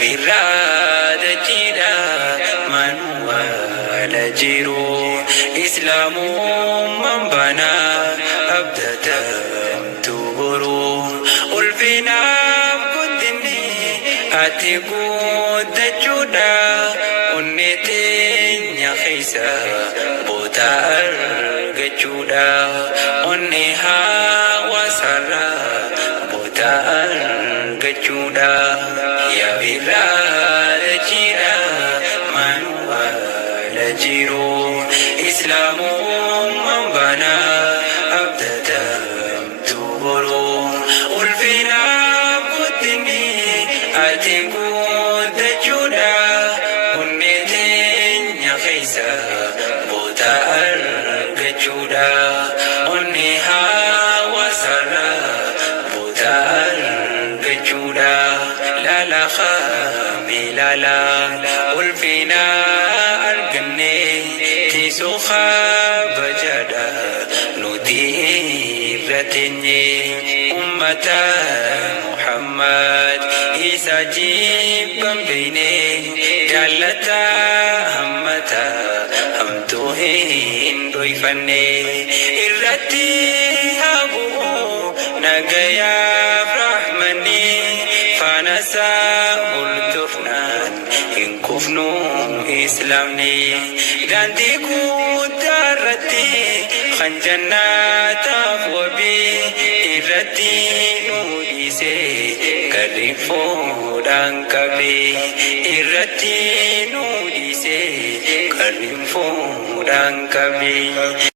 birraada jira manuwaala jiru islaamummaan banaa abdatamtu boruu ulfinaaf guddinni ati guddachuudha onnee teenya keessa boota argachuudha onnee hawaasaarraa boota argachuudha yaa birraada jira manuwaala jiru islaamummaan banaa abdatamtu boruu ulfinaaf guddinni ati guddachuudha onnee teenya keessa boota argachuudha onnee hawaasaarraa boota argachuudha laala qabiilala ulfina arganne tiisoo kabajaadha nuti irra teenye ummata Muhammad isa jibban beeyne jaallata hammata hamtuu hin dhoyfanne irratti haa bu'u nagayaaf rahmanni faanasaa hordofnaan hin kufnu islaamni daandii guddaa irratti kan jannaataaf wabii irratti nu dhiise gariin fuudhaan qabe irratti nu dhiise gariin fuudhaan qabe.